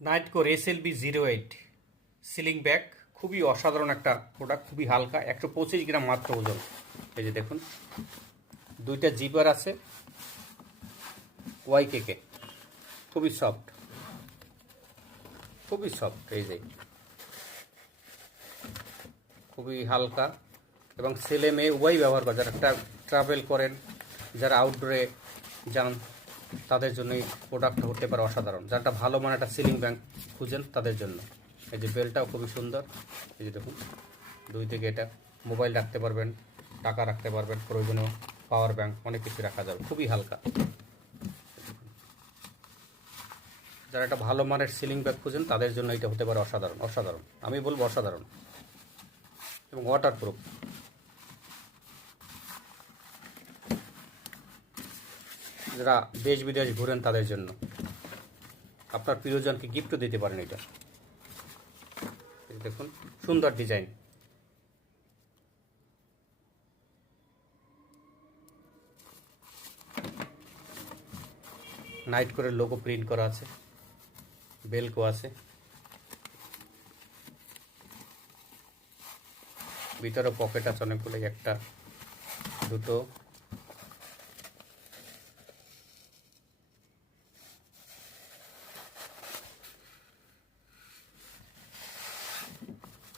নাইটকোর SLB08 ceiling bag খুবই অসাধারণ একটা প্রোডাক্ট, খুবই হালকা, 125 গ্রাম মাত্র ওজন। এই যে দেখুন, দুইটা জিপার আছে, ওয়াইকেকে, খুবই সফট, খুবই সফট। এই যে খুবই হালকা এবং ছেলে মেয়ে উভয় ব্যবহার করে, যারা একটা ট্রাভেল করেন, যারা আউটডোরে যান, তাদের জন্য এই প্রোডাক্টটা হতে পারে অসাধারণ। যারা একটা ভালো মানে একটা সিলিং ব্যাগ খুঁজেন তাদের জন্য। এই যে বেলটাও খুবই সুন্দর। এই যে দেখুন, দুই থেকে এটা মোবাইল রাখতে পারবেন, টাকা রাখতে পারবেন, প্রয়োজনীয় পাওয়ার ব্যাংক অনেক কিছু রাখা যাবে, খুবই হালকা। যারা একটা ভালো মানের সিলিং ব্যাগ খুঁজেন তাদের জন্য এটা হতে পারে অসাধারণ, অসাধারণ, আমি বলবো অসাধারণ। এবং ওয়াটারপ্রুফ। যারা দেশ বিদেশ ঘুরেন তাদের জন্য, আপনার প্রিয়জনকে গিফটও দিতে পারেন এটা। দেখুন, সুন্দর ডিজাইন। নাইট করে লোগো প্রিন্ট করা আছে, বেলকো আছে, ভিতরে পকেট আছে অনেকগুলো, একটা, দুটো,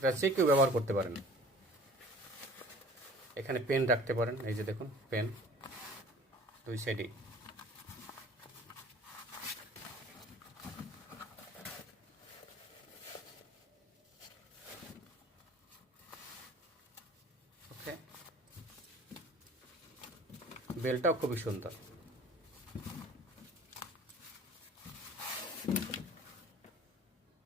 এটা যে কেউ ব্যবহার করতে পারেন। এখানে পেন রাখতে পারেন, এই যে দেখুন পেন দুই সাইডেই। ওকে, বেলটাও খুবই সুন্দর।